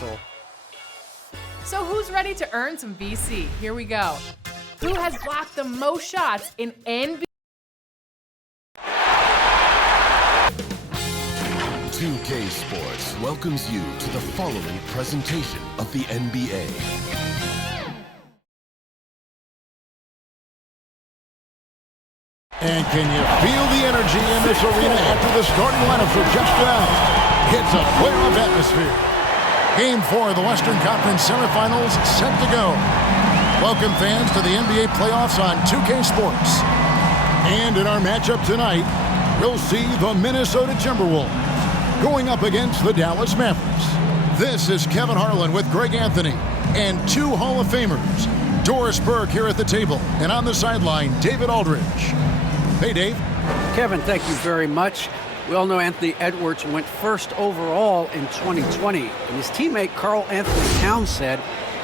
Russell. So who's ready to earn some VC? Here we go. Who has blocked the most shots in NBA? 2K Sports welcomes you to the following presentation of the NBA. And can you feel the energy in this arena after the starting lineups are just announced? It's a playoff atmosphere. Game 4 of the Western Conference semifinals set to go. Welcome fans to the NBA playoffs on 2K Sports. And in our matchup tonight, we'll see the Minnesota Timberwolves going up against the Dallas Mavericks. This is Kevin Harlan with Greg Anthony and two Hall of Famers, Doris Burke here at the table, and on the sideline, David Aldridge. Hey, Dave. Kevin, thank you very much. We all know Anthony Edwards went first overall in 2020, and his teammate Karl Anthony Towns said,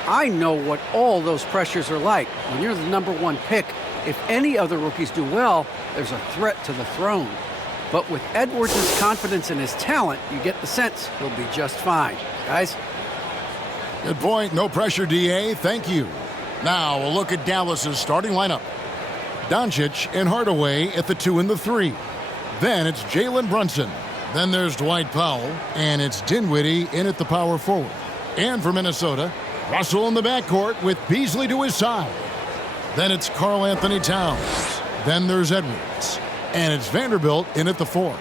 I know what all those pressures are like. When you're the #1 pick, if any other rookies do well, there's a threat to the throne. But with Edwards' confidence in his talent, you get the sense he'll be just fine. Guys? Good point. No pressure, DA. Thank you. Now, a look at Dallas's starting lineup. Doncic and Hardaway at the 2 and the 3. Then it's Jalen Brunson. Then there's Dwight Powell. And it's Dinwiddie in at the power forward. And for Minnesota, Russell in the backcourt with Beasley to his side. Then it's Karl Anthony Towns. Then there's Edwards. And it's Vanderbilt in at the 4.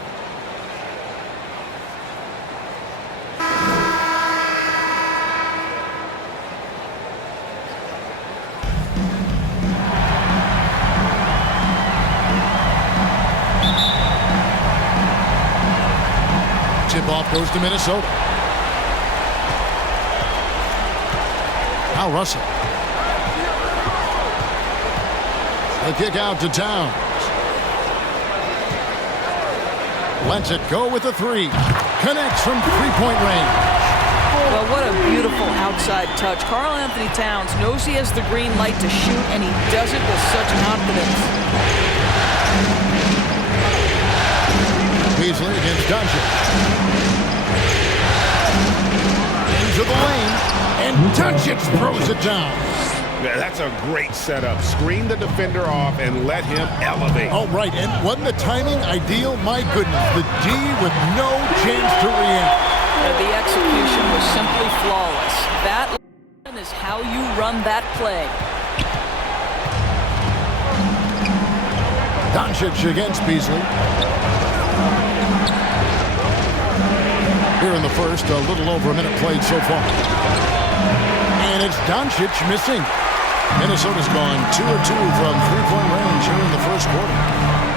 Tip-off goes to Minnesota. Now Russell. The kick out to Towns. Lets it go with the 3. Connects from three-point range. Well, what a beautiful outside touch. Karl Anthony Towns knows he has the green light to shoot, and he does it with such confidence. Beasley against Doncic. Into the lane, and Doncic throws it down. Yeah, that's a great setup. Screen the defender off and let him elevate. Oh, right, and wasn't the timing ideal? My goodness, the D with no chance to react. The execution was simply flawless. That is how you run that play. Doncic against Beasley. Here in the first, a little over a minute played so far. And it's Doncic missing. Minnesota's gone 2 of 2 from three-point range here in the first quarter.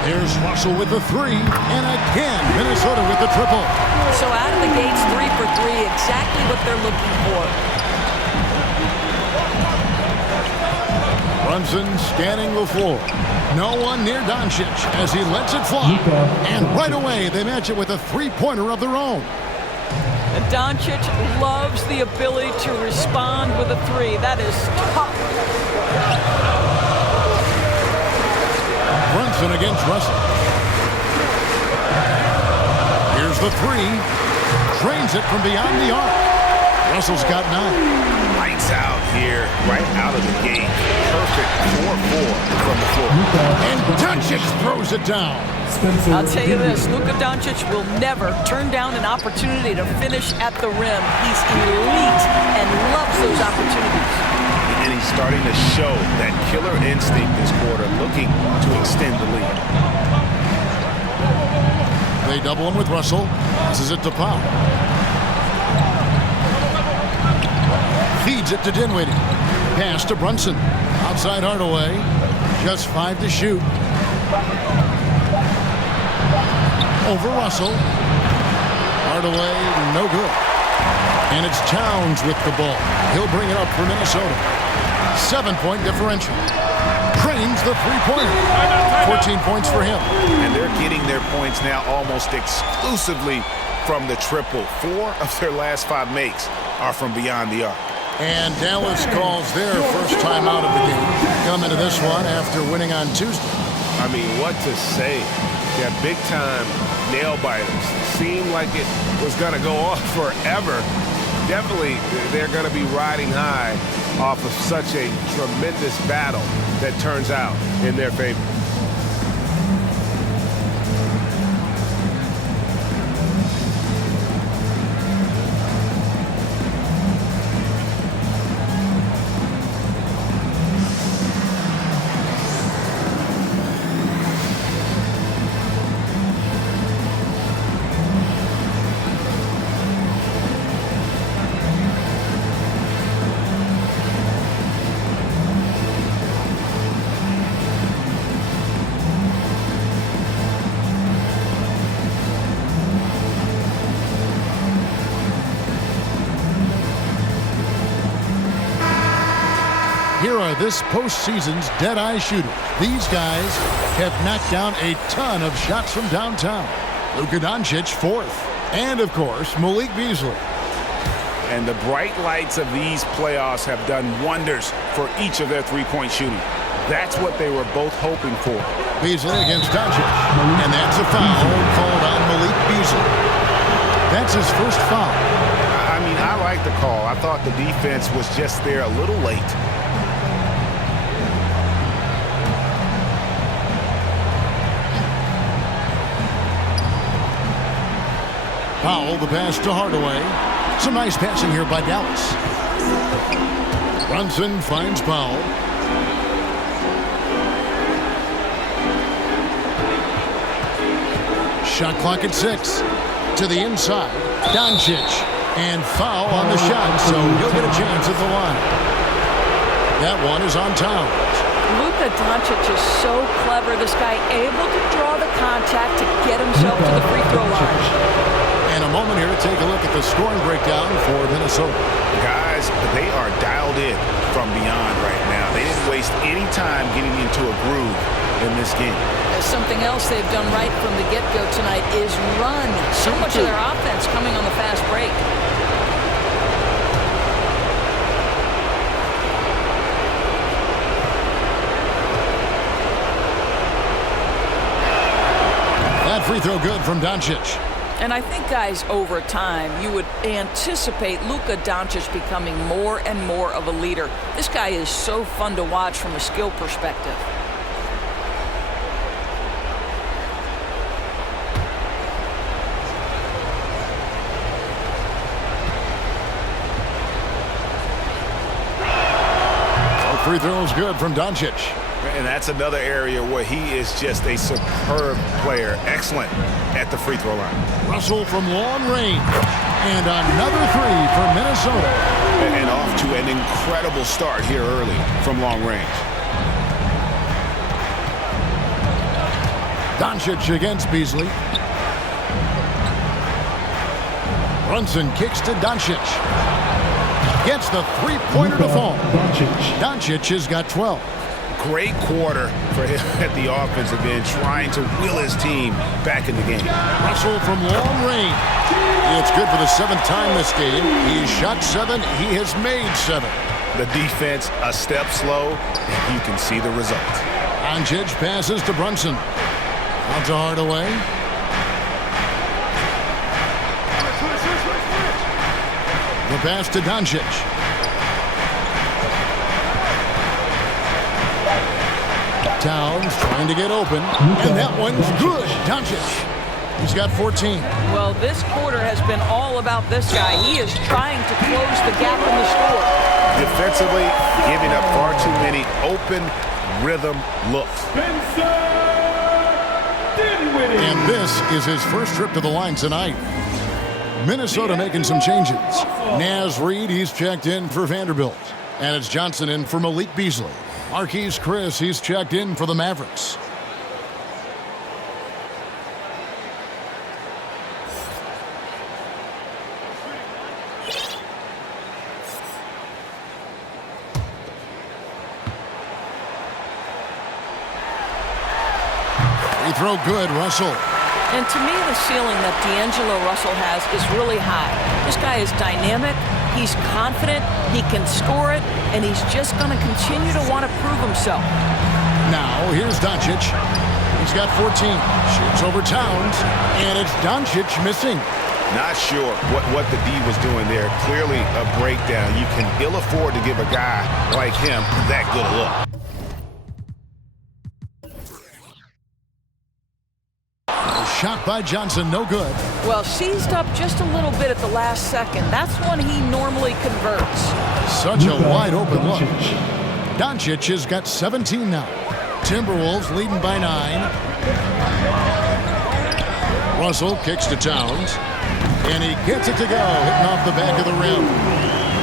Here's Russell with the 3, and again, Minnesota with the triple. So out of the gates, 3 for 3, exactly what they're looking for. Brunson scanning the floor. No one near Doncic as he lets it fly. And right away, they match it with a three-pointer of their own. And Doncic loves the ability to respond with a 3. That is tough. Brunson against Russell. Here's the 3. Drains it from beyond the arc. Russell's got 9. Lights out here, right out of the gate. Perfect 4-4 from the floor. And Doncic throws it down. I'll tell you this, Luka Doncic will never turn down an opportunity to finish at the rim. He's elite and loves those opportunities. And he's starting to show that killer instinct this quarter, looking to extend the lead. They double him with Russell. Passes it to Powell. Feeds it to Dinwiddie. Pass to Brunson. Outside Hardaway. Just 5 to shoot. Over Russell. Hardaway, no good. And it's Towns with the ball. He'll bring it up for Minnesota. 7-point differential. Cranes the three-pointer. 14 points for him. And they're getting their points now almost exclusively from the triple. 4 of their last 5 makes are from beyond the arc. And Dallas calls their first time out of the game. Come into this one after winning on Tuesday. I mean, what to say? Yeah, big-time nail-biters. Seemed like it was going to go on forever. definitely, they're going to be riding high off of such a tremendous battle that turns out in their favor. Here are this postseason's dead-eye shooters. These guys have knocked down a ton of shots from downtown. Luka Doncic, fourth. And, of course, Malik Beasley. And the bright lights of these playoffs have done wonders for each of their three-point shooting. That's what they were both hoping for. Beasley against Doncic. And that's a foul called on Malik Beasley. That's his first foul. I mean, I like the call. I thought the defense was just there a little late. Powell, the pass to Hardaway. Some nice passing here by Dallas. Brunson finds Powell. Shot clock at 6. To the inside. Doncic. And foul on the shot, so he'll get a chance at the line. That one is on Towns. Luka Doncic is so clever. This guy able to draw the contact to get himself to the free throw line. And a moment here to take a look at the scoring breakdown for Minnesota. Guys, they are dialed in from beyond right now. They didn't waste any time getting into a groove in this game. Something else they've done right from the get-go tonight is run. So much of their offense coming on the fast break. That free throw good from Doncic. And I think, guys, over time, you would anticipate Luka Doncic becoming more and more of a leader. This guy is so fun to watch from a skill perspective. Both free throws good from Doncic. And that's another area where he is just a superb player. Excellent at the free throw line. Russell from long range. And another three for Minnesota. And off to an incredible start here early from long range. Doncic against Beasley. Brunson kicks to Doncic. Gets the three-pointer to fall. Doncic has got 12. Great quarter for him at the offensive end, trying to wheel his team back in the game. Russell from long range. It's good for the 7th time this game. He's shot 7. He has made 7. The defense a step slow, and you can see the result. Doncic passes to Brunson. Out to Hardaway. The pass to Doncic. Towns trying to get open, and that one's good. Doncic, he's got 14. Well, this quarter has been all about this guy. He is trying to close the gap in the score. Defensively, giving up far too many open rhythm looks. And this is his first trip to the line tonight. Minnesota making some changes. Naz Reid, he's checked in for Vanderbilt. And it's Johnson in for Malik Beasley. Marquise Chris, he's checked in for the Mavericks. Free throw good, Russell. And to me, the ceiling that D'Angelo Russell has is really high. This guy is dynamic, he's confident, he can score it, and he's just going to continue to want to prove himself. Now, here's Doncic. He's got 14. Shoots over Towns, and it's Doncic missing. Not sure what the D was doing there. Clearly a breakdown. You can ill afford to give a guy like him that good a look. Shot by Johnson, no good. Well, seized up just a little bit at the last second. That's when he normally converts. Such a wide open look. Doncic has got 17 now. Timberwolves leading by 9. Russell kicks to Towns. And he gets it to go, hitting off the back of the rim.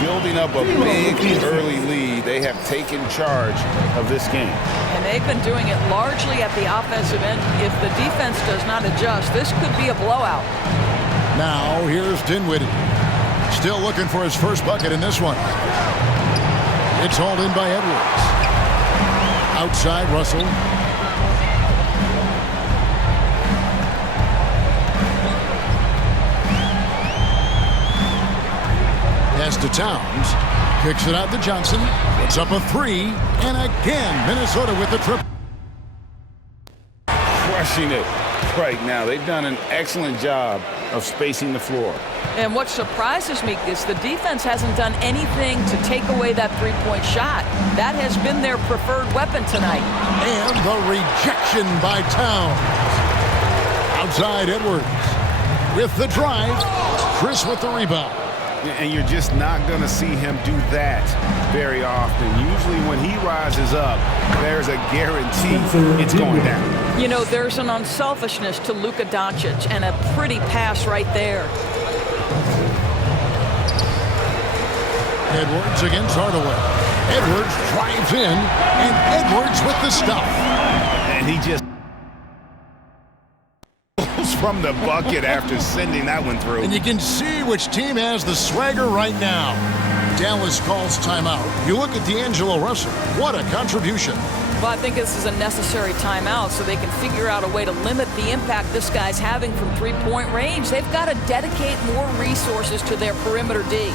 Building up a big early lead. They have taken charge of this game. And they've been doing it largely at the offensive end. If the defense does not adjust, this could be a blowout. Now here's Dinwiddie. Still looking for his first bucket in this one. It's hauled in by Edwards. Outside Russell. Pass to Towns. Kicks it out to Johnson. It's up a 3. And again, Minnesota with the triple. Crushing it right now. They've done an excellent job of spacing the floor. And what surprises me is the defense hasn't done anything to take away that three-point shot. That has been their preferred weapon tonight. And the rejection by Towns. Outside Edwards. With the drive. Chris with the rebound. And you're just not going to see him do that very often. Usually when he rises up, there's a guarantee it's going down. You know, there's an unselfishness to Luka Doncic, and a pretty pass right there. Edwards against Hardaway. Edwards drives in, and Edwards with the stuff. And he just from the bucket after sending that one through. And you can see which team has the swagger right now. Dallas calls timeout. You look at D'Angelo Russell. What a contribution. Well, I think this is a necessary timeout so they can figure out a way to limit the impact this guy's having from three-point range. They've got to dedicate more resources to their perimeter D.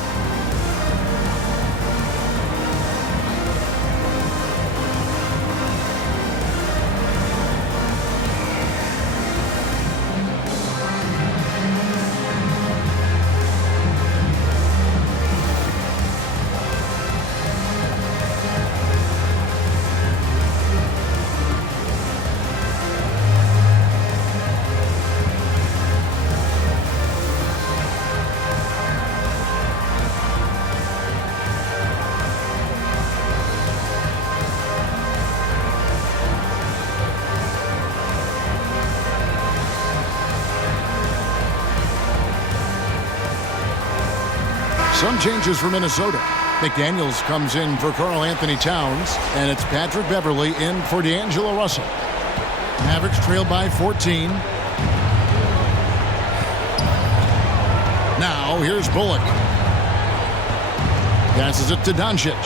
Some changes for Minnesota. McDaniels comes in for Karl Anthony Towns, and it's Patrick Beverley in for D'Angelo Russell. Mavericks trail by 14. Now here's Bullock. Passes it to Doncic.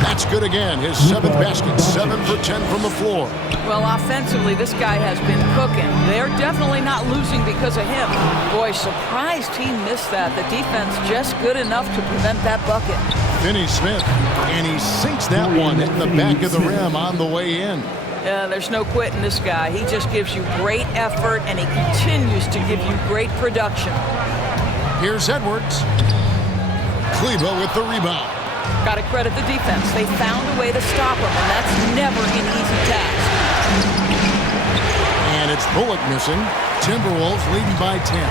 That's good again. His 7th basket, 7 for 10 from the floor. Well, offensively, this guy has been cooking. They're definitely not losing because of him. Boy, surprised he missed that. The defense just good enough to prevent that bucket. Finney-Smith, and he sinks that one in the back of the rim on the way in. There's no quitting this guy. He just gives you great effort, and he continues to give you great production. Here's Edwards. Kleba with the rebound. Got to credit the defense. They found a way to stop him, and that's never an easy task. And it's Bullock missing. Timberwolves leading by 10.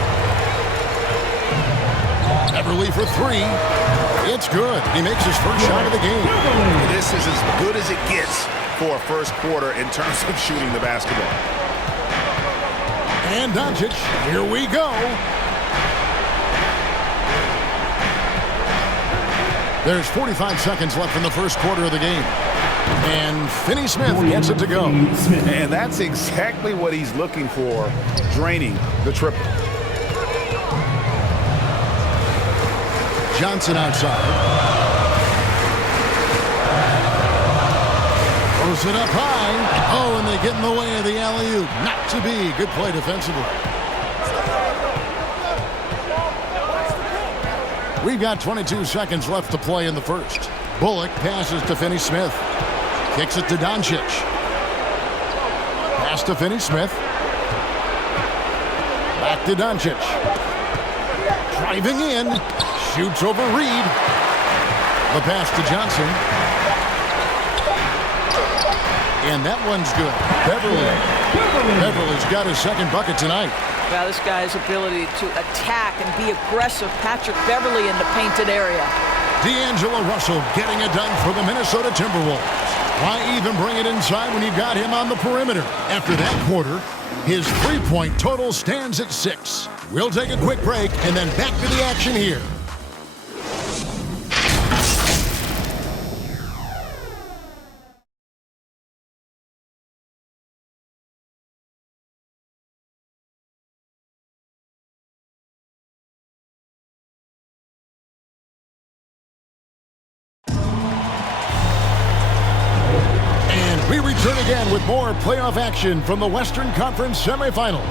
Beverley for 3. It's good. He makes his first shot of the game. This is as good as it gets for a first quarter in terms of shooting the basketball. And Doncic, here we go. There's 45 seconds left in the first quarter of the game. And Finney-Smith gets it to go. And that's exactly what he's looking for, draining the triple. Johnson outside. Throws it up high. Oh, and they get in the way of the alley-oop. Not to be. Good play defensively. We've got 22 seconds left to play in the first. Bullock passes to Finney-Smith. Kicks it to Doncic. Pass to Finney-Smith. Back to Doncic. Driving in. Shoots over Reed. The pass to Johnson. And that one's good. Beverly's got his second bucket tonight. Well, this guy's ability to attack and be aggressive. Patrick Beverly in the painted area. D'Angelo Russell getting it done for the Minnesota Timberwolves. Why even bring it inside when you got him on the perimeter? After that quarter, his three-point total stands at 6. We'll take a quick break and then back to the action here. We return again with more playoff action from the Western Conference semifinals.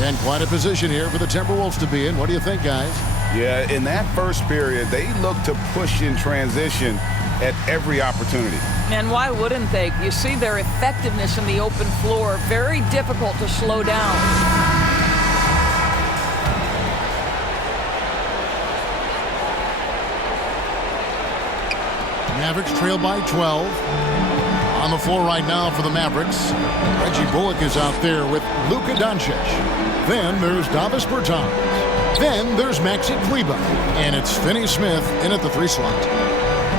And quite a position here for the Timberwolves to be in. What do you think, guys? Yeah, in that first period, they looked to push in transition at every opportunity. And why wouldn't they? You see their effectiveness in the open floor. Very difficult to slow down. Mavericks trail by 12. On the floor right now for the Mavericks, Reggie Bullock is out there with Luka Doncic. Then there's Davis Bertans. Then there's Maxi Kleber. And it's Finney Smith in at the 3 slot.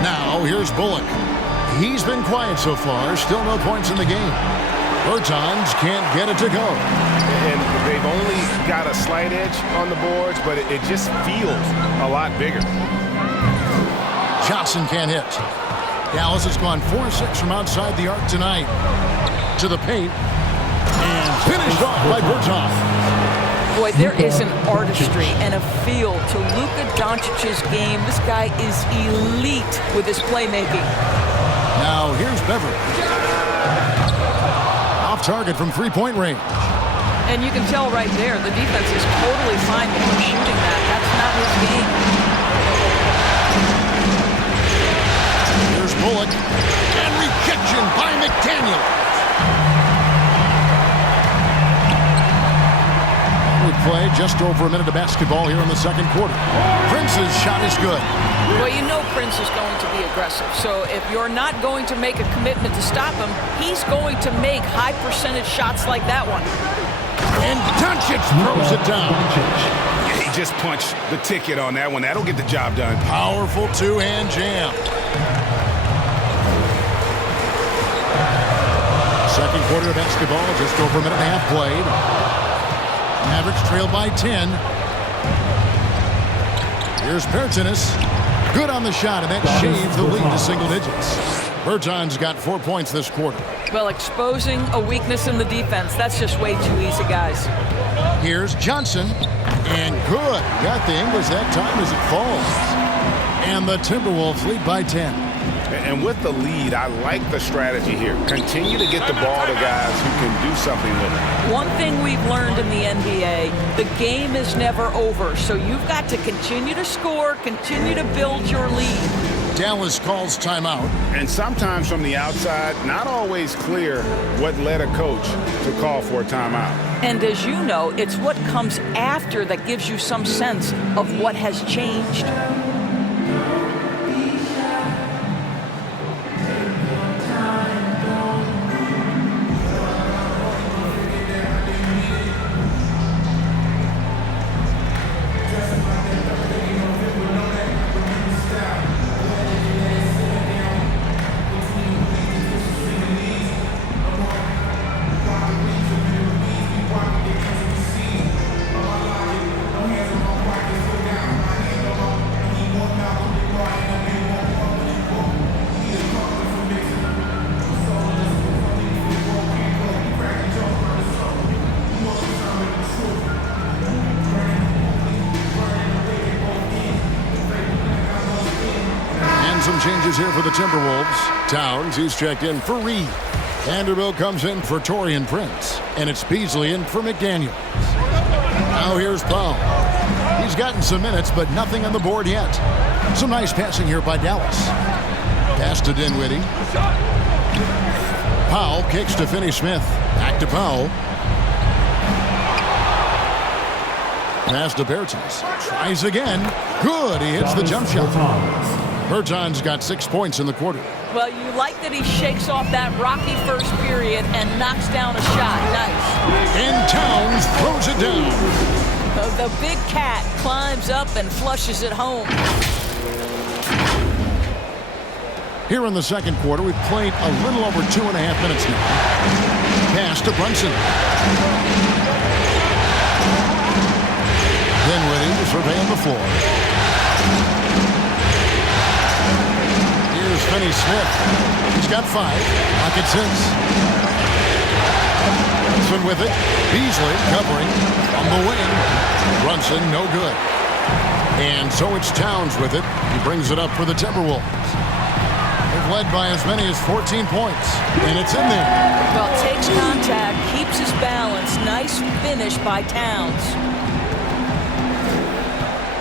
Now here's Bullock. He's been quiet so far. Still no points in the game. Bertans can't get it to go. And they've only got a slight edge on the boards, but it just feels a lot bigger. Johnson can't hit. Dallas has gone 4-6 from outside the arc tonight. To the paint. And finished off by Bertans. Boy, there is an artistry and a feel to Luka Doncic's game. This guy is elite with his playmaking. Now here's Beverly. Off target from three-point range. And you can tell right there, the defense is totally fine with him shooting that. That's not his game. Here's Bullock. And rejection by McDaniel. We play just over a minute of basketball here in the second quarter. Prince's shot is good. Well, you know Prince is going to be aggressive. So if you're not going to make a commitment to stop him, he's going to make high percentage shots like that one. And Doncic throws it down. He just punched the ticket on that one. That'll get the job done. Powerful two-hand jam. Second quarter of basketball, just over a minute and a half played. Mavericks trail by 10. Here's Bertans. Good on the shot, and that shaves the lead to single digits. Bertans got 4 points this quarter. Well, exposing a weakness in the defense, that's just way too easy, guys. Here's Johnson. And good. Got the English that time as it falls. And the Timberwolves lead by 10. And with the lead, I like the strategy here. Continue to get the ball to guys who can do something with it. One thing we've learned in the NBA, the game is never over. So you've got to continue to score, continue to build your lead. Dallas calls timeout. And sometimes from the outside, not always clear what led a coach to call for a timeout. And as you know, it's what comes after that gives you some sense of what has changed. Some changes here for the Timberwolves. Towns, he's checked in for Reed. Vanderbilt comes in for Taurean Prince. And it's Beasley in for McDaniel. Now here's Powell. He's gotten some minutes, but nothing on the board yet. Some nice passing here by Dallas. Pass to Dinwiddie. Powell kicks to Finney Smith. Back to Powell. Pass to Bertans. Tries again. Good. He hits the jump shot. Bertans got 6 points in the quarter. Well, you like that he shakes off that rocky first period and knocks down a shot. Nice. And Towns throws it down. The big cat climbs up and flushes it home. Here in the second quarter, we've played a little over 2.5 minutes now. Pass to Brunson. Dinwiddie surveying the floor. Here's Finney Smith. He's got 5. Pocket 6. Brunson with it. Beasley covering on the wing. Brunson no good. And so it's Towns with it. He brings it up for the Timberwolves. They've led by as many as 14 points. And it's in there. Well, takes contact, keeps his balance. Nice finish by Towns.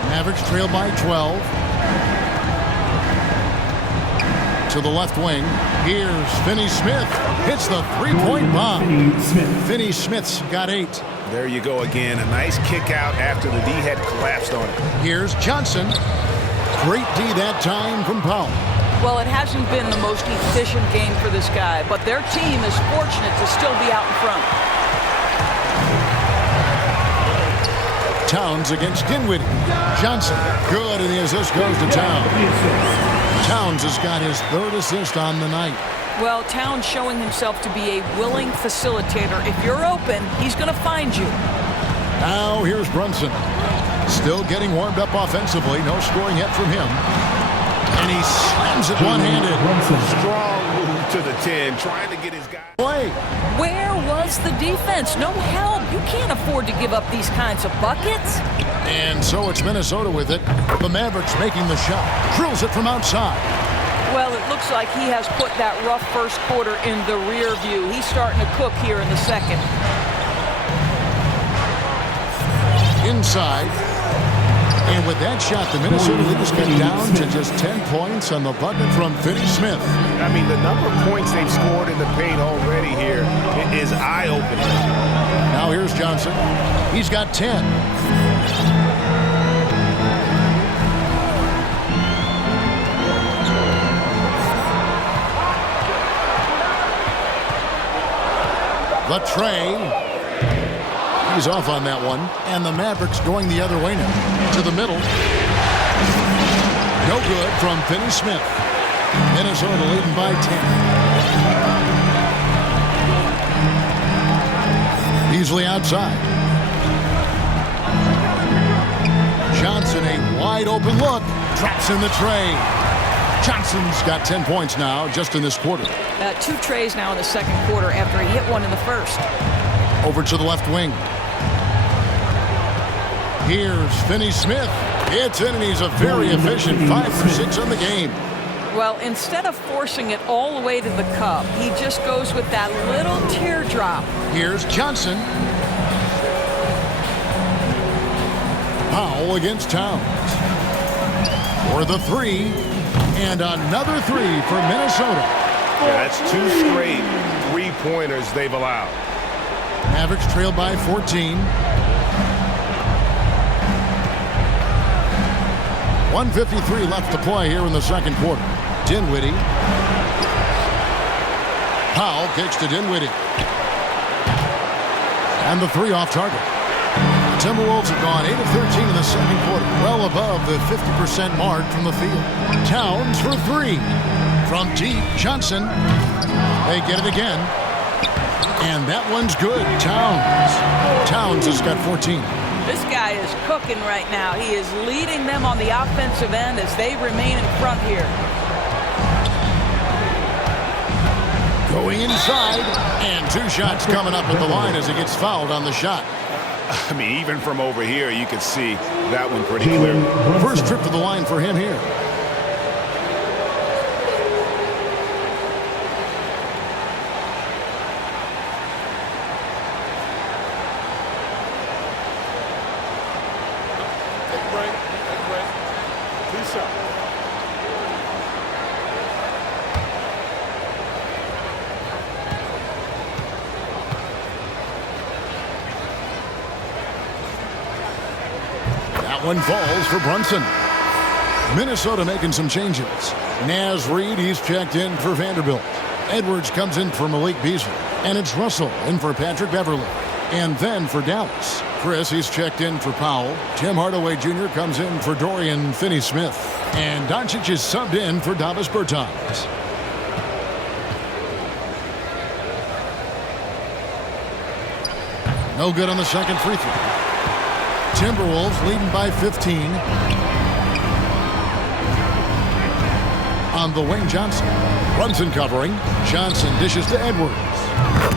Mavericks trail by 12. To the left wing. Here's Finney Smith. Hits the three-point bomb. Finney Smith's got 8. There you go again. A nice kick out after the D had collapsed on it. Here's Johnson. Great D that time from Powell. Well, it hasn't been the most efficient game for this guy, but their team is fortunate to still be out in front. Towns against Dinwiddie. Johnson, good, and the assist goes to Towns. Towns has got his 3rd assist on the night. Well, Towns showing himself to be a willing facilitator. If you're open, he's going to find you. Now here's Brunson. Still getting warmed up offensively. No scoring yet from him. And he slams it one-handed. Strong move to the 10, trying to get his guy. Play. Where was the defense? No help. You can't afford to give up these kinds of buckets. And so it's Minnesota with it. The Mavericks making the shot. Drills it from outside. Well, it looks like he has put that rough first quarter in the rear view. He's starting to cook here in the second. Inside. And with that shot, the Minnesota Leafs get down to just 10 points on the bucket from Finney Smith. I mean, the number of points they've scored in the paint already here is eye-opening. Now here's Johnson. He's got 10. The tray. He's off on that one. And the Mavericks going the other way now. To the middle. No good from Finney Smith. Minnesota leading by 10. Beasley outside. Johnson, a wide open look. Drops in the tray. Johnson's got 10 points now just in this quarter. 2 trays now in the second quarter after he hit one in the first. Over to the left wing. Here's Finney Smith. It's in, and he's a very efficient 5 for 6 on the game. Well, instead of forcing it all the way to the cup, he just goes with that little teardrop. Here's Johnson. Powell against Towns. For the 3. And another 3 for Minnesota. Yeah, that's 2 straight 3-pointers they've allowed. Mavericks trail by 14. 1:53 left to play here in the second quarter. Dinwiddie. Powell kicks to Dinwiddie. And the 3 off target. The Timberwolves have gone 8 of 13 in the second quarter, well above the 50% mark from the field. Towns for 3. From deep, Johnson. They get it again. And that one's good. Towns has got 14. This guy is cooking right now. He is leading them on the offensive end as they remain in front here. Going inside, and 2 shots coming up at the line as he gets fouled on the shot. I mean, even from over here, you can see that one pretty clear. First trip to the line for him here. That one falls for Brunson. Minnesota making some changes. Naz Reid, he's checked in for Vanderbilt. Edwards comes in for Malik Beasley. And it's Russell in for Patrick Beverly. And then for Dallas, Chris, he's checked in for Powell. Tim Hardaway Jr. comes in for Dorian Finney-Smith. And Doncic is subbed in for Davis Bertans. No good on the second free throw. Timberwolves leading by 15. On the wing, Johnson. Brunson covering. Johnson dishes to Edwards.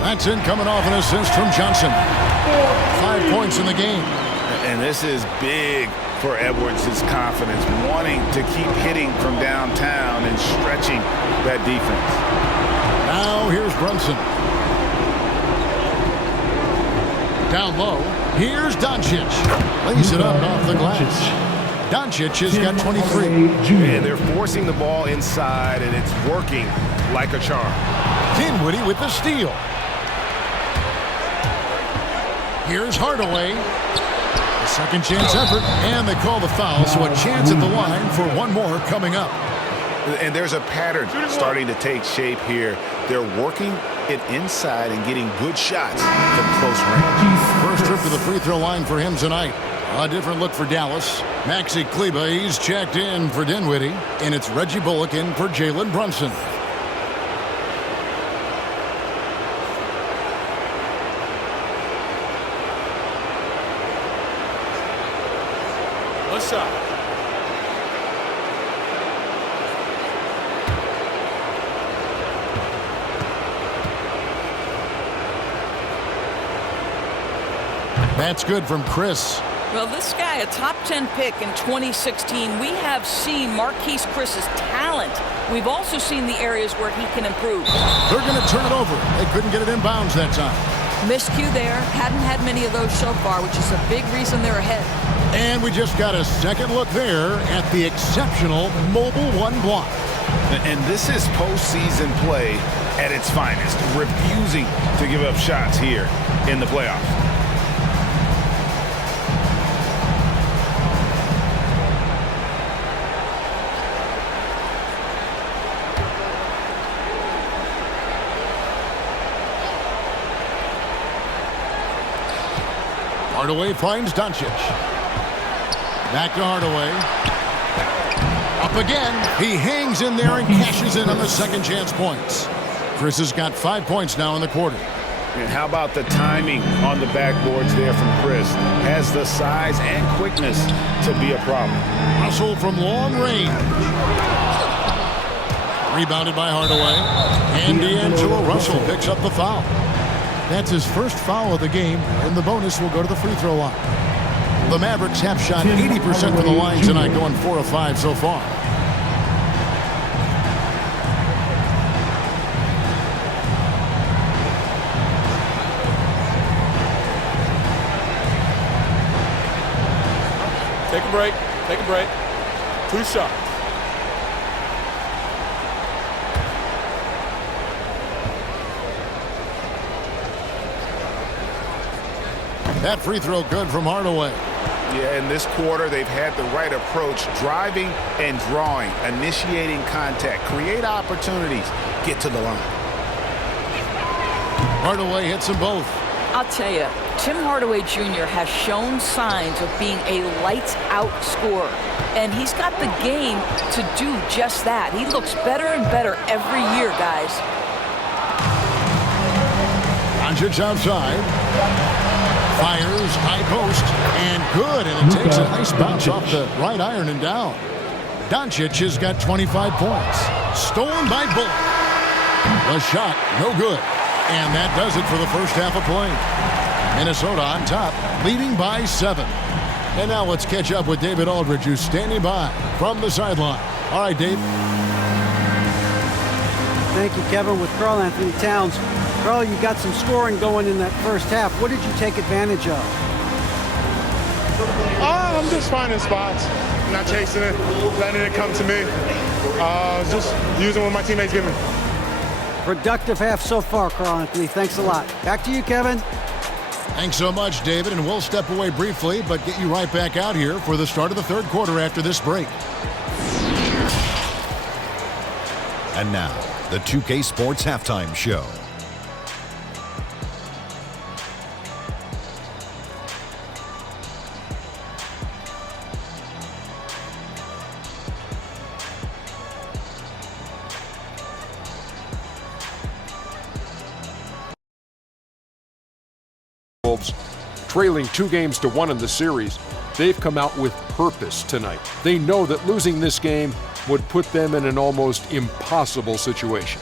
That's in, coming off an assist from Johnson. 5 points in the game. And this is big for Edwards' confidence, wanting to keep hitting from downtown and stretching that defense. Now here's Brunson. Down low. Here's Doncic. Lays it up off the glass. Doncic has got 23. And they're forcing the ball inside, and it's working like a charm. Dinwiddie with the steal. Here's Hardaway. A second chance effort, and they call the foul, so a chance at the line for one more coming up. And there's a pattern starting to take shape here. They're working it inside and getting good shots from close range. First trip to the free throw line for him tonight. A different look for Dallas. Maxi Kleber, he's checked in for Dinwiddie. And it's Reggie Bullock in for Jalen Brunson. What's up? That's good from Chris. Well, this guy, a top 10 pick in 2016, we have seen Marquise Chris's talent. We've also seen the areas where he can improve. They're going to turn it over. They couldn't get it in bounds that time. Miscue there. Hadn't had many of those so far, which is a big reason they're ahead. And we just got a second look there at the exceptional Mobile One block. And this is postseason play at its finest, refusing to give up shots here in the playoffs. Hardaway finds Doncic. Back to Hardaway. Up again. He hangs in there and cashes in on the second chance points. Chris has got 5 points now in the quarter. And how about the timing on the backboards there from Chris? Has the size and quickness to be a problem. Russell from long range. Rebounded by Hardaway. And D'Angelo Russell picks up the foul. That's his first foul of the game, and the bonus will go to the free throw line. The Mavericks have shot 80% from the line tonight, going 4 of 5 so far. Take a break. Take a break. 2 shots. That free throw good from Hardaway. Yeah, in this quarter, they've had the right approach, driving and drawing, initiating contact, create opportunities, get to the line. Hardaway hits them both. I'll tell you, Tim Hardaway Jr. has shown signs of being a lights-out scorer, and he's got the game to do just that. He looks better and better every year, guys. Doncic outside. Fires, high post, and good, and it takes a nice bounce off the right iron and down. Doncic has got 25 points. Stolen by Bullock. The shot, no good. And that does it for the first half of play. Minnesota on top, leading by 7. And now let's catch up with David Aldridge, who's standing by from the sideline. All right, Dave. Thank you, Kevin. With Karl Anthony Towns. Karl, you got some scoring going in that first half. What did you take advantage of? I'm just finding spots, not chasing it, letting it come to me. Just using what my teammates give me. Productive half so far, Karl Anthony. Thanks a lot. Back to you, Kevin. Thanks so much, David, and we'll step away briefly, but get you right back out here for the start of the third quarter after this break. And now, the 2K Sports Halftime Show. Trailing 2-1 in the series, they've come out with purpose tonight. They know that losing this game would put them in an almost impossible situation.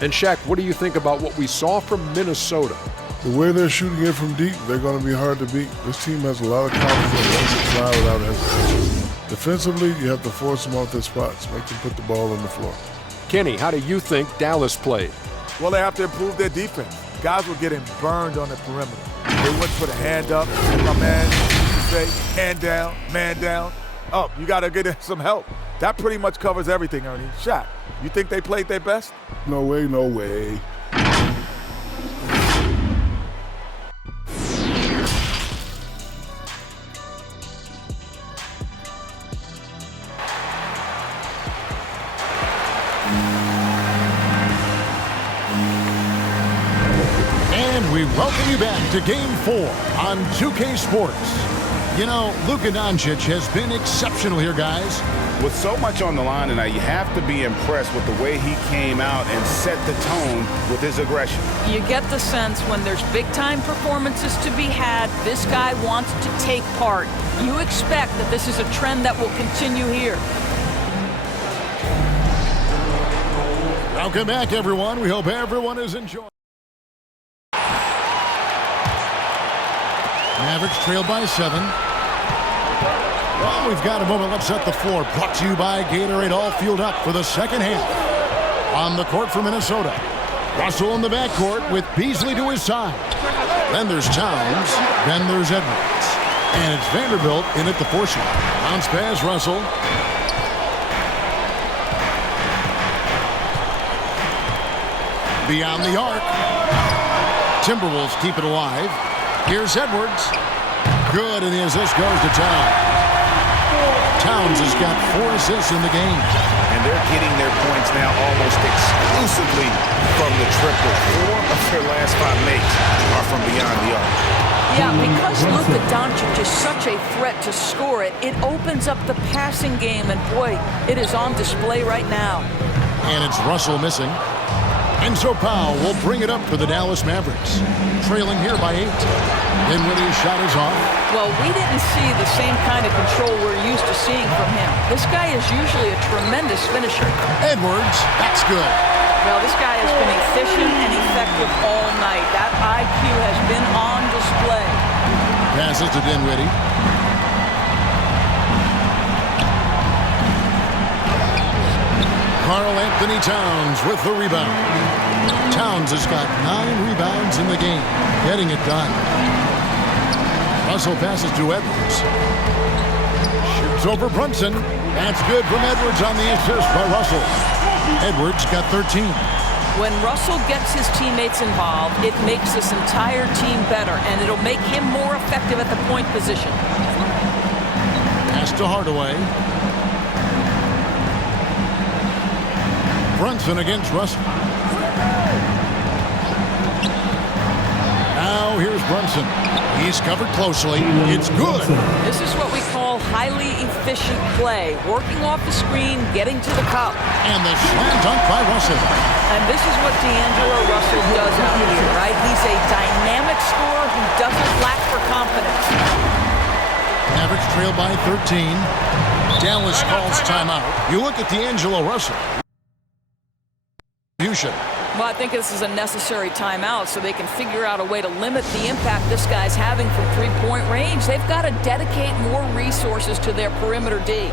And Shaq, what do you think about what we saw from Minnesota? The way they're shooting it from deep, they're going to be hard to beat. This team has a lot of confidence and wants to fly without hesitation. Defensively, you have to force them off their spots, make them put the ball on the floor. Kenny, how do you think Dallas played? Well, they have to improve their defense. Guys were getting burned on the perimeter. They wouldn't put a hand up. And my man say, hand down, man down. Oh, you got to get some help. That pretty much covers everything, Ernie. Shaq, you think they played their best? No way, no way. We welcome you back to Game 4 on 2K Sports. You know, Luka Doncic has been exceptional here, guys. With so much on the line tonight, you have to be impressed with the way he came out and set the tone with his aggression. You get the sense when there's big-time performances to be had, this guy wants to take part. You expect that this is a trend that will continue here. Welcome back, everyone. We hope everyone is enjoying. Mavericks trail by 7. Well, we've got a moment. Let's set the floor. Brought to you by Gatorade. All fueled up for the second half. On the court for Minnesota. Russell in the backcourt with Beasley to his side. Then there's Towns. Then there's Edwards. And it's Vanderbilt in at the 4 shot. Bounce pass, Russell. Beyond the arc. Timberwolves keep it alive. Here's Edwards. Good, and the assist goes to Towns. Towns has got 4 assists in the game. And they're getting their points now almost exclusively from the triple. 4 of their last 5 makes are from beyond the arc. Yeah, because Luka Doncic is such a threat to score it, it opens up the passing game, and boy, it is on display right now. And it's Russell missing. And so Powell will bring it up for the Dallas Mavericks. Trailing here by 8. Dinwiddie's shot is off. Well, we didn't see the same kind of control we're used to seeing from him. This guy is usually a tremendous finisher. Edwards, that's good. Well, this guy has been efficient and effective all night. That IQ has been on display. Passes to Dinwiddie. Karl Anthony Towns with the rebound. Towns has got 9 rebounds in the game, getting it done. Russell passes to Edwards. Shoots over Brunson. That's good from Edwards on the assist by Russell. Edwards got 13. When Russell gets his teammates involved, it makes this entire team better, and it'll make him more effective at the point position. Pass to Hardaway. Brunson against Russell. Now here's Brunson. He's covered closely. It's good. This is what we call highly efficient play. Working off the screen, getting to the cup. And the slam dunk by Russell. And this is what D'Angelo Russell does out here, right? He's a dynamic scorer who doesn't lack for confidence. Mavericks trail by 13. Dallas calls timeout. You look at D'Angelo Russell. Well, I think this is a necessary timeout so they can figure out a way to limit the impact this guy's having from three-point range. They've got to dedicate more resources to their perimeter D.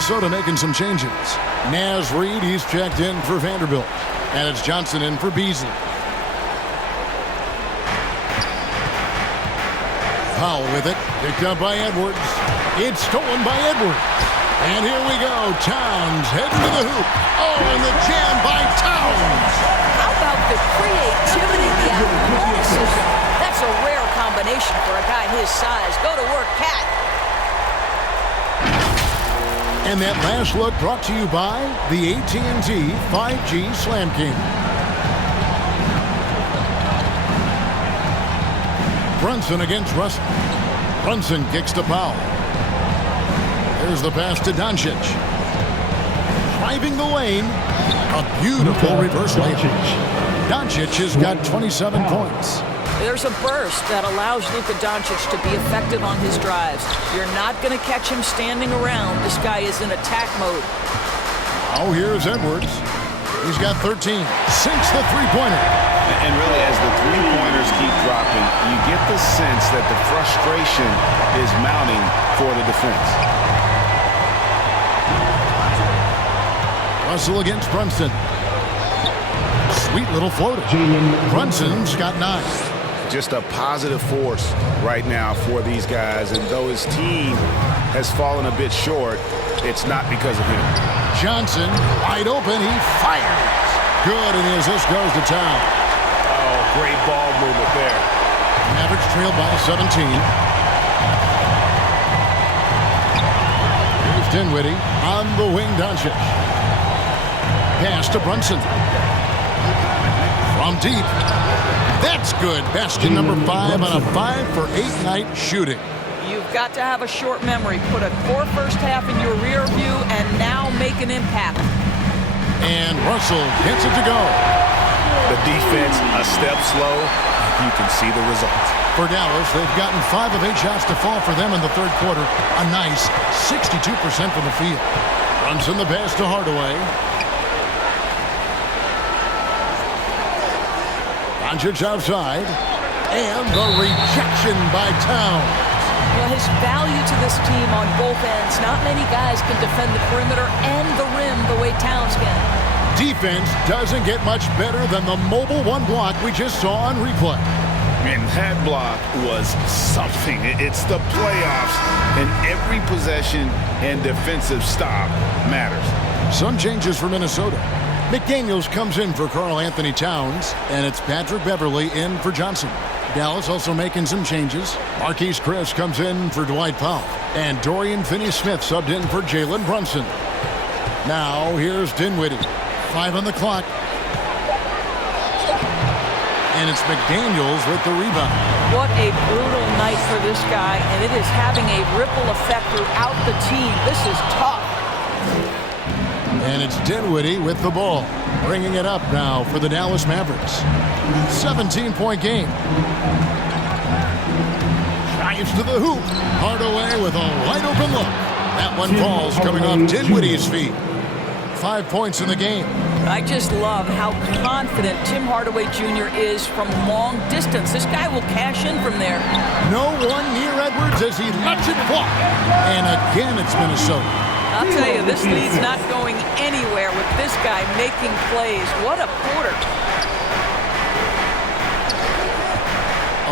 Minnesota making some changes. Naz Reid, he's checked in for Vanderbilt. And it's Johnson in for Beasley. Powell with it. Picked up by Edwards. It's stolen by Edwards. And here we go. Towns heading to the hoop. Oh, and the jam by Towns. How about the creativity, the athleticism? That's a rare combination for a guy his size. Go to work, Cat. And that last look brought to you by the AT&T 5G Slam King. Brunson against Russell. Brunson kicks to Powell. There's the pass to Doncic. Driving the lane. A beautiful reverse layup. Doncic has got 27 points. There's a burst that allows Luka Doncic to be effective on his drives. You're not going to catch him standing around. This guy is in attack mode. Oh, here's Edwards. He's got 13. Sinks the three-pointer. And really, as the three-pointers keep dropping, you get the sense that the frustration is mounting for the defense. Russell against Brunson. Sweet little floater. Brunson's got 9. Just a positive force right now for these guys. And though his team has fallen a bit short, it's not because of him. Johnson, wide open. He fires. Good, and the assist goes to Town. Oh, great ball movement there. Mavericks trailed by 17. Here's Dinwiddie on the wing. Doncic. Pass to Brunson. From deep. That's good. Basket number 5 on a 5-for-8 night shooting. You've got to have a short memory. Put a poor first half in your rear view and now make an impact. And Russell gets it to go. The defense a step slow. You can see the results. For Dallas, they've gotten 5 of 8 shots to fall for them in the third quarter. A nice 62% from the field. Brunson the pass to Hardaway. Doncic outside. And the rejection by Town. Well, his value to this team on both ends. Not many guys can defend the perimeter and the rim the way Towns can. Defense doesn't get much better than the mobile one block we just saw on replay. And that block was something. It's the playoffs, and every possession and defensive stop matters. Some changes for Minnesota. McDaniels comes in for Karl Anthony Towns, and it's Patrick Beverley in for Johnson. Dallas also making some changes. Marquise Chris comes in for Dwight Powell, and Dorian Finney-Smith subbed in for Jalen Brunson. Now here's Dinwiddie. 5 on the clock. And it's McDaniels with the rebound. What a brutal night for this guy, and it is having a ripple effect throughout the team. This is tough. And it's Dinwiddie with the ball, bringing it up now for the Dallas Mavericks. 17-point game. Drives to the hoop. Hardaway with a wide-open look. That one falls, coming off Dinwiddie's feet. 5 points in the game. I just love how confident Tim Hardaway Jr. is from long distance. This guy will cash in from there. No one near Edwards as he lets it fly. And again, it's Minnesota. I'll tell you, this lead's not going anywhere with this guy making plays. What a quarter.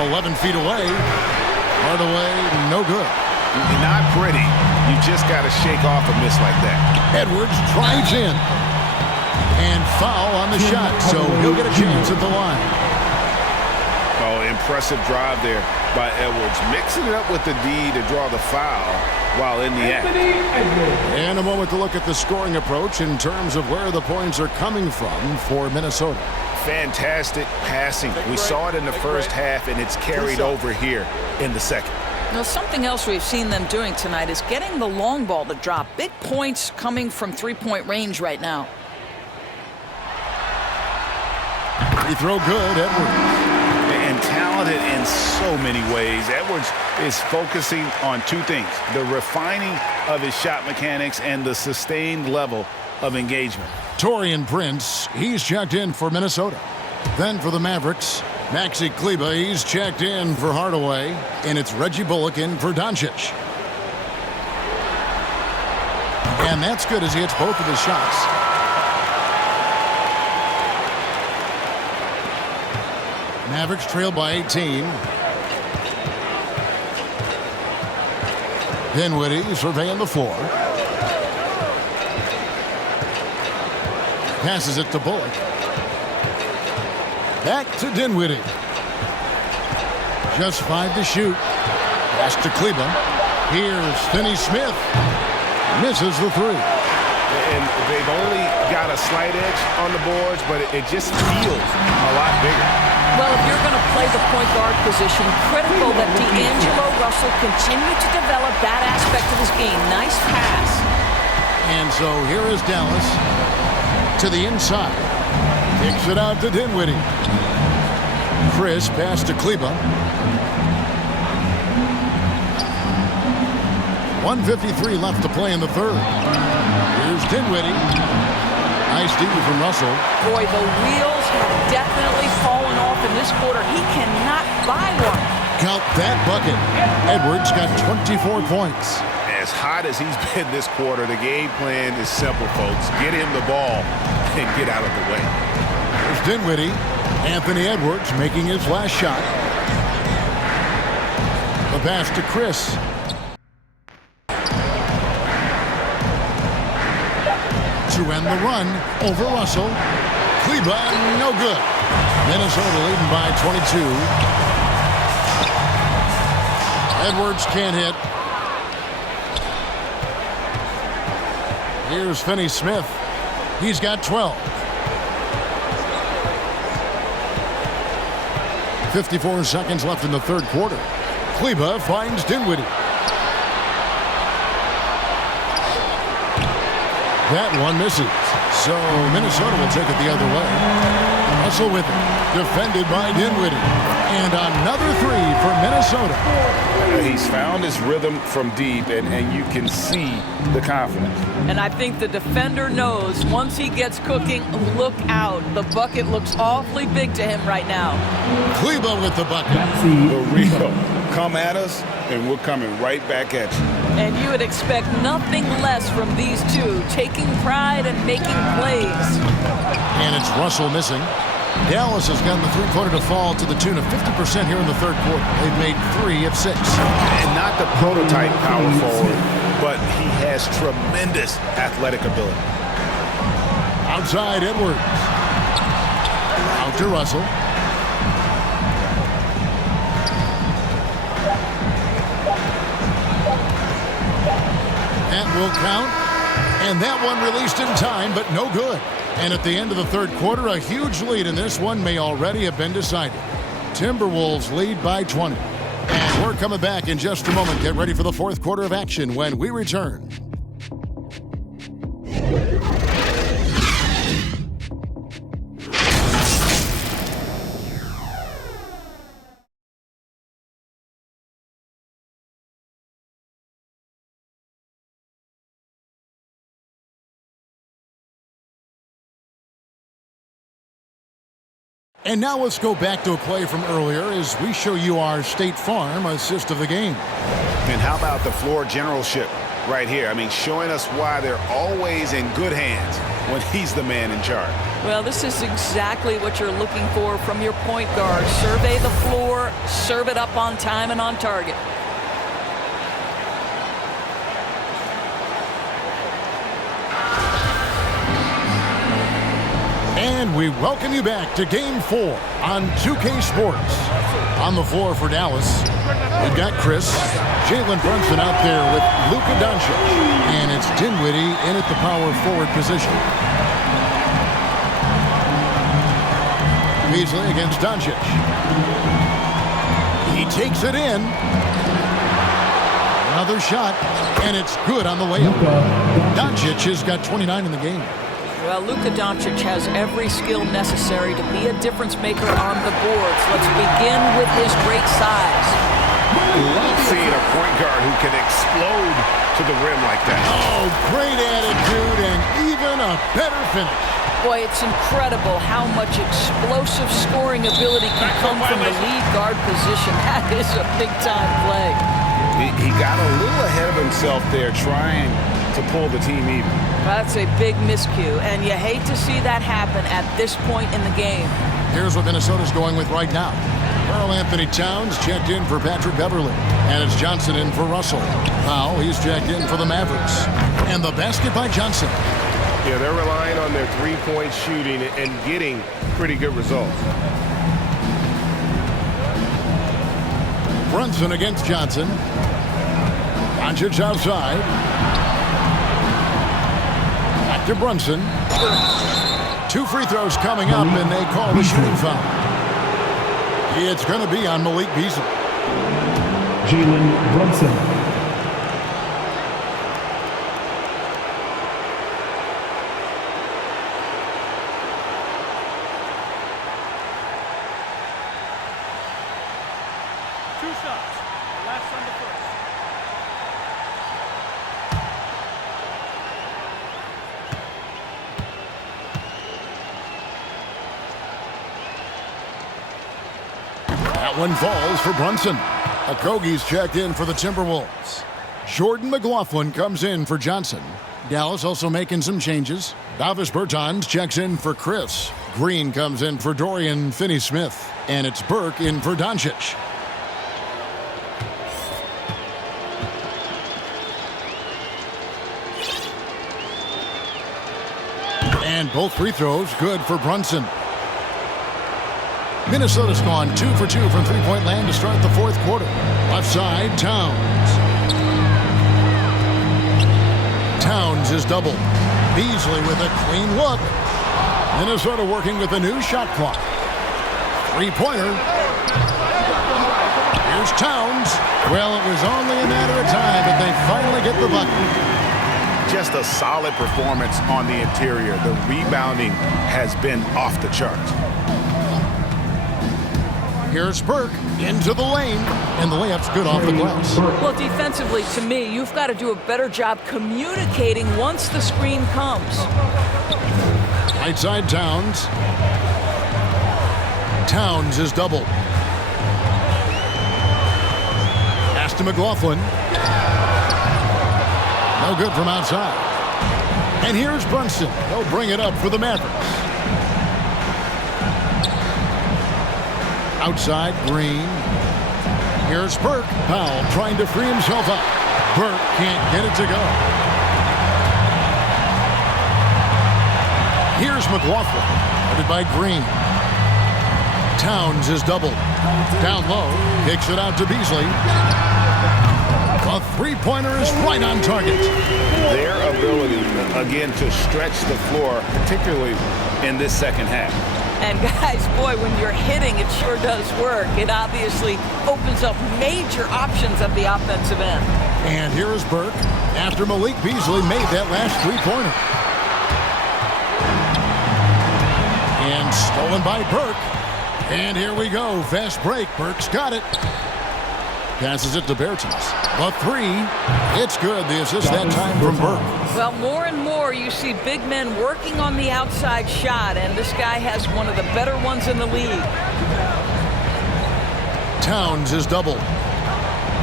11 feet away. Hardaway, no good. Not pretty. You just got to shake off a miss like that. Edwards drives in. And foul on the shot, so he'll get a chance at the line. Oh, impressive drive there by Edwards. Mixing it up with the D to draw the foul while in the act. And a moment to look at the scoring approach in terms of where the points are coming from for Minnesota. Fantastic passing. We saw it in the first half, and it's carried over here in the second. Now, something else we've seen them doing tonight is getting the long ball to drop. Big points coming from three-point range right now. Free throw good, Edwards. And talented in so many ways. Edwards is focusing on 2 things: the refining of his shot mechanics and the sustained level of engagement. Taurean Prince, he's checked in for Minnesota. Then for the Mavericks, Maxi Kleber, he's checked in for Hardaway. And it's Reggie Bullock in for Doncic. And that's good as he hits both of his shots. Mavericks trail by 18. Dinwiddie surveying the floor. Passes it to Bullock. Back to Dinwiddie. Just 5 to shoot. Pass to Kleba. Here's Finney Smith. Misses the 3. And they've only got a slight edge on the boards, but it just feels a lot bigger. Well, if you're going to play the point guard position, critical that D'Angelo Russell continue to develop that aspect of his game. Nice pass. And so here is Dallas to the inside. Kicks it out to Dinwiddie. Chris pass to Kleba. 1:53 left to play in the third. Here's Dinwiddie. Nice D from Russell. Boy, the wheels have definitely fallen off in this quarter. He cannot buy one. Count that bucket. Edwards got 24 points. As hot as he's been this quarter, the game plan is simple, folks. Get him the ball and get out of the way. There's Dinwiddie. Anthony Edwards making his last shot. The pass to Chris. To end the run over Russell. Kleba, no good. Minnesota leading by 22. Edwards can't hit. Here's Finney Smith. He's got 12. 54 seconds left in the third quarter. Kleba finds Dinwiddie. That one misses. So Minnesota will take it the other way. Russell with it. Defended by Dinwiddie. And another 3 for Minnesota. He's found his rhythm from deep, and you can see the confidence. And I think the defender knows once he gets cooking, look out. The bucket looks awfully big to him right now. Kleba with the bucket. The real. Come at us, and we're coming right back at you. And you would expect nothing less from these two, taking pride and making plays. And it's Russell missing. Dallas has gotten the three-pointer to fall to the tune of 50% here in the third quarter. They've made 3 of 6. And not the prototype power forward, but he has tremendous athletic ability. Outside Edwards. Out to Russell. That will count. And that one released in time, but no good. And at the end of the third quarter, a huge lead in this one may already have been decided. Timberwolves lead by 20. And we're coming back in just a moment. Get ready for the fourth quarter of action when we return. And now let's go back to a play from earlier as we show you our State Farm assist of the game. And how about the floor generalship right here? I mean, showing us why they're always in good hands when he's the man in charge. Well, this is exactly what you're looking for from your point guard. Survey the floor, serve it up on time and on target. And we welcome you back to Game 4 on 2K Sports. On the floor for Dallas, we've got Chris, Jalen Brunson out there with Luka Doncic, and it's Dinwiddie in at the power forward position. Beasley against Doncic. He takes it in. Another shot, and it's good on the layup. Doncic has got 29 in the game. Well, Luka Doncic has every skill necessary to be a difference maker on the boards. Let's begin with his great size. Love seeing a point guard who can explode to the rim like that. Oh, great attitude and even a better finish. Boy, it's incredible how much explosive scoring ability can come from the lead guard position. That is a big-time play. He got a little ahead of himself there trying to pull the team even. That's a big miscue, and you hate to see that happen at this point in the game. Here's what Minnesota's going with right now. Karl Anthony Towns checked in for Patrick Beverley. And it's Johnson in for Russell. Powell, he's checked in for the Mavericks. And the basket by Johnson. Yeah, they're relying on their three-point shooting and getting pretty good results. Brunson against Johnson. Doncic outside. Back to Brunson. 2 free throws coming up, and they call the shooting foul. It's going to be on Malik Beasley. Jalen Brunson. One falls for Brunson. Okogie's checked in for the Timberwolves. Jordan McLaughlin comes in for Johnson. Dallas also making some changes. Davis Bertans checks in for Chris. Green comes in for Dorian Finney-Smith. And it's Burke in for Doncic. And both free throws good for Brunson. Minnesota's gone 2 for 2 from three-point land to start the fourth quarter. Left side, Towns. Towns is doubled. Beasley with a clean look. Minnesota working with a new shot clock. Three-pointer. Here's Towns. Well, it was only a matter of time, but they finally get the bucket. Just a solid performance on the interior. The rebounding has been off the charts. Here's Burke into the lane, and the layup's good off the glass. Well, defensively, to me, you've got to do a better job communicating once the screen comes. Right side, Towns. Towns is doubled. Pass to McLaughlin. No good from outside. And here's Brunson. He'll bring it up for the Mavericks. Outside, Green. Here's Burke. Powell trying to free himself up. Burke can't get it to go. Here's McLaughlin. Headed by Green. Towns is doubled. Down low. Kicks it out to Beasley. A three-pointer is right on target. Their ability, again, to stretch the floor, particularly in this second half. And guys, boy, when you're hitting, it sure does work. It obviously opens up major options at the offensive end. And here is Burke after Malik Beasley made that last three-pointer. And stolen by Burke. And here we go. Fast break. Burke's got it. Passes it to Bertans. A three. It's good. The assist that time from Burke. Well, more and more you see big men working on the outside shot, and this guy has one of the better ones in the league. Towns is doubled.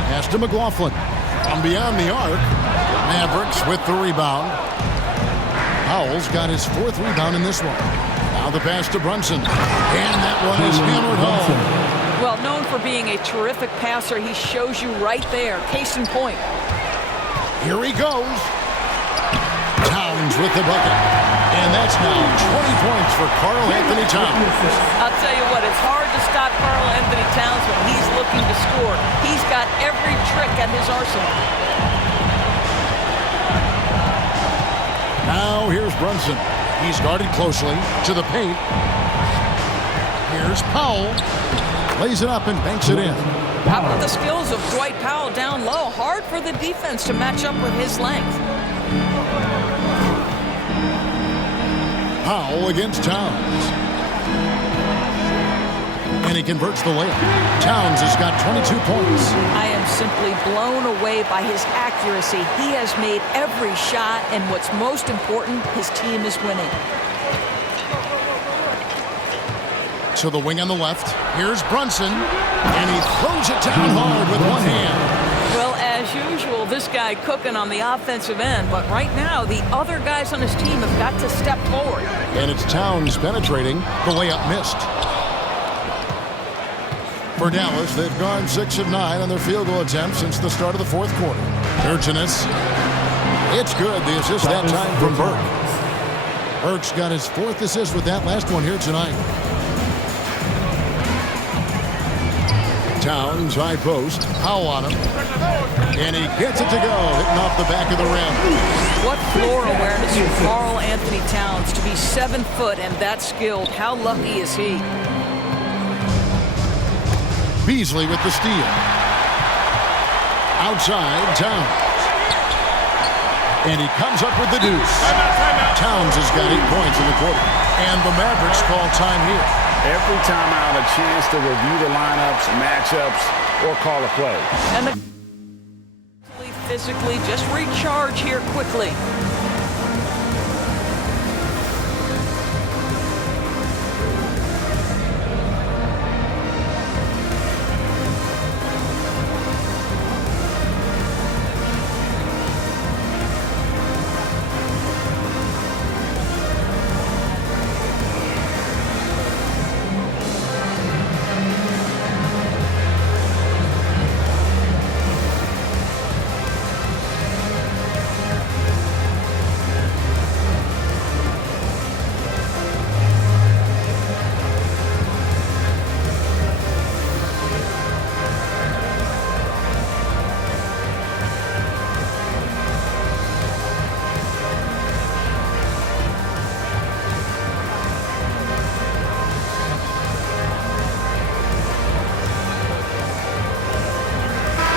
Pass to McLaughlin. From beyond the arc. Mavericks with the rebound. Powell's got his 4th rebound in this one. Now the pass to Brunson. And that one is hammered home. Well, known for being a terrific passer, he shows you right there. Case in point. Here he goes. Towns with the bucket. And that's now 20 points for Karl Anthony Towns. I'll tell you what, it's hard to stop Karl Anthony Towns when he's looking to score. He's got every trick at his arsenal. Now here's Brunson. He's guarded closely to the paint. Here's Powell. Lays it up and banks it in. How about the skills of Dwight Powell down low? Hard for the defense to match up with his length. Powell against Towns. And he converts the layup. Towns has got 22 points. I am simply blown away by his accuracy. He has made every shot, and what's most important, his team is winning. To the wing on the left. Here's Brunson. And he throws it down hard with one hand. Well, as usual, handle this guy cooking on the offensive end, but right now the other guys on his team have got to step forward. And it's Towns penetrating. The layup missed. For Dallas, they've gone 6 of 9 on their field goal attempts since the start of the fourth quarter. Urchinus. It's good. The assist that time from Burke. Burke's got his 4th assist with that last one here tonight. Towns, high post. Powell on him. And he gets it to go, hitting off the back of the rim. What floor awareness from Karl Anthony Towns to be 7 foot and that skilled. How lucky is he? Beasley with the steal. Outside, Towns. And he comes up with the deuce. Towns has got 8 points in the quarter. And the Mavericks call time here. Every time out, a chance to review the lineups, matchups, or call a play. And the physically just recharge here quickly.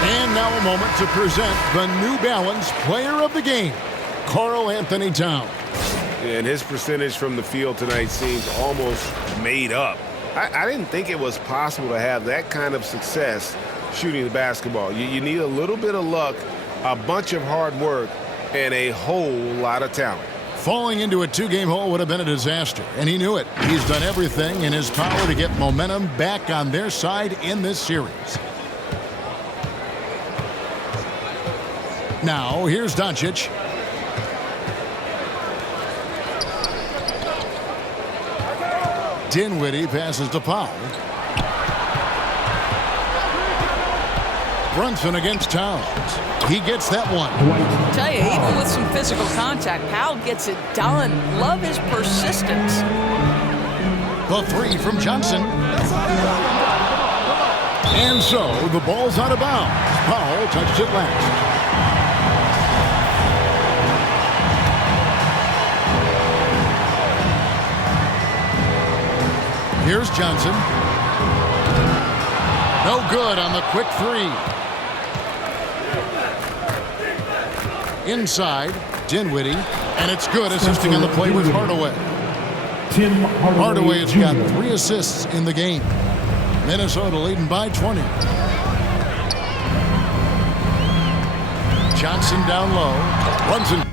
And now a moment to present the New Balance Player of the Game, Karl Anthony Towns. And his percentage from the field tonight seems almost made up. I didn't think it was possible to have that kind of success shooting the basketball. You need a little bit of luck, a bunch of hard work, and a whole lot of talent. Falling into a 2-game hole would have been a disaster, and he knew it. He's done everything in his power to get momentum back on their side in this series. Now, here's Doncic. Dinwiddie passes to Powell. Brunson against Towns. He gets that one. I tell you, even with some physical contact, Powell gets it done. Love his persistence. The 3 from Johnson. And so, the ball's out of bounds. Powell touched it last. Here's Johnson. No good on the quick 3. Inside, Dinwiddie, and it's good, assisting on the play with Hardaway. Hardaway has got 3 assists in the game. Minnesota leading by 20. Johnson down low. Brunson.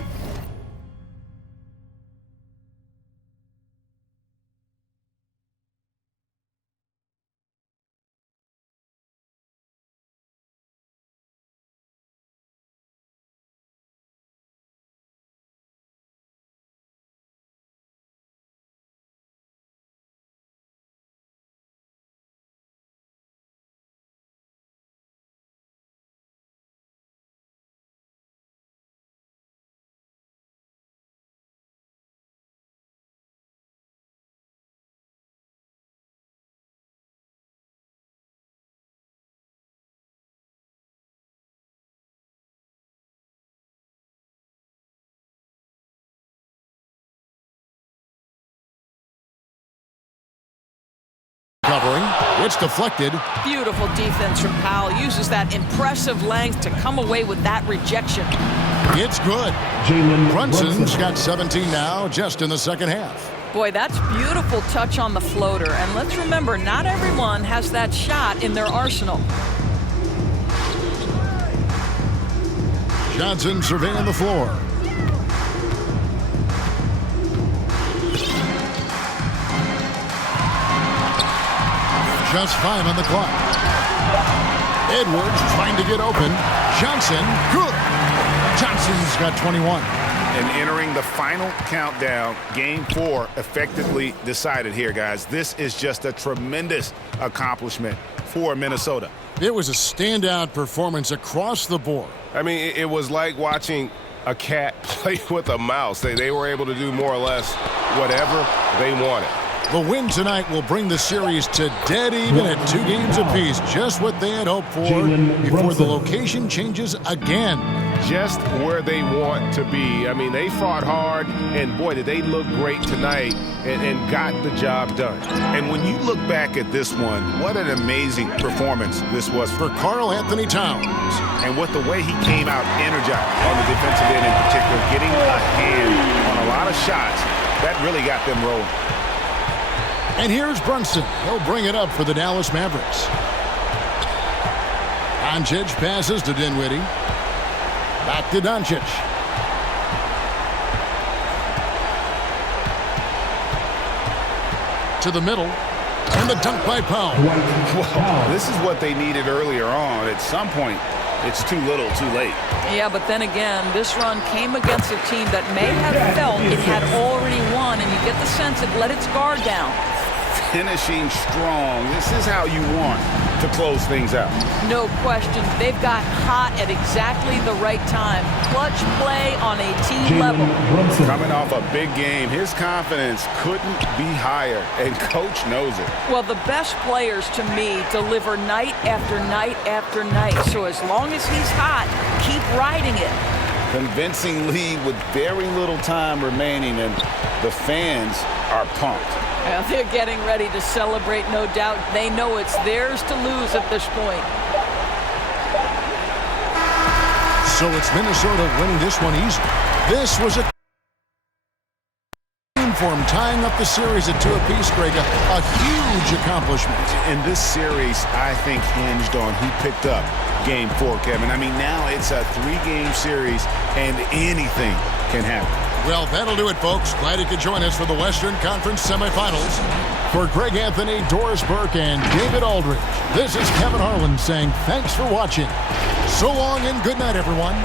Covering. It's deflected. Beautiful defense from Powell. Uses that impressive length to come away with that rejection. It's good. Brunson's got 17 now, just in the second half. Boy, that's beautiful touch on the floater. And let's remember, not everyone has that shot in their arsenal. Johnson surveying the floor. Just 5 on the clock. Edwards trying to get open. Johnson, good. Johnson's got 21. And entering the final countdown, Game 4 effectively decided here, guys. This is just a tremendous accomplishment for Minnesota. It was a standout performance across the board. I mean, it was like watching a cat play with a mouse. They were able to do more or less whatever they wanted. The win tonight will bring the series to dead even at 2 games apiece. Just what they had hoped for before the location changes again. Just where they want to be. I mean, they fought hard, and boy, did they look great tonight and got the job done. And when you look back at this one, what an amazing performance this was for Karl Anthony Towns. And with the way he came out energized on the defensive end in particular, getting a hand on a lot of shots, that really got them rolling. And here's Brunson. He'll bring it up for the Dallas Mavericks. Doncic passes to Dinwiddie. Back to Doncic. To the middle. And the dunk by Powell. Well, this is what they needed earlier on. At some point, it's too little, too late. Yeah, but then again, this run came against a team that may have felt it had already won, and you get the sense it let its guard down. Finishing strong. This is how you want to close things out. No question. They've got hot at exactly the right time. Clutch play on a team level. Coming off a big game, his confidence couldn't be higher, and coach knows it. Well, the best players, to me, deliver night after night after night. So as long as he's hot, keep riding it. Convincing lead with very little time remaining, and the fans are pumped. Well, they're getting ready to celebrate, no doubt. They know it's theirs to lose at this point. So it's Minnesota winning this one easy. This was a for him, tying up the series at 2 apiece, Greg. A huge accomplishment. And this series, I think, hinged on who picked up Game 4, Kevin. I mean, now it's a 3-game series, and anything can happen. Well, that'll do it, folks. Glad you could join us for the Western Conference semifinals. For Greg Anthony, Doris Burke, and David Aldridge, this is Kevin Harlan saying thanks for watching. So long and good night, everyone.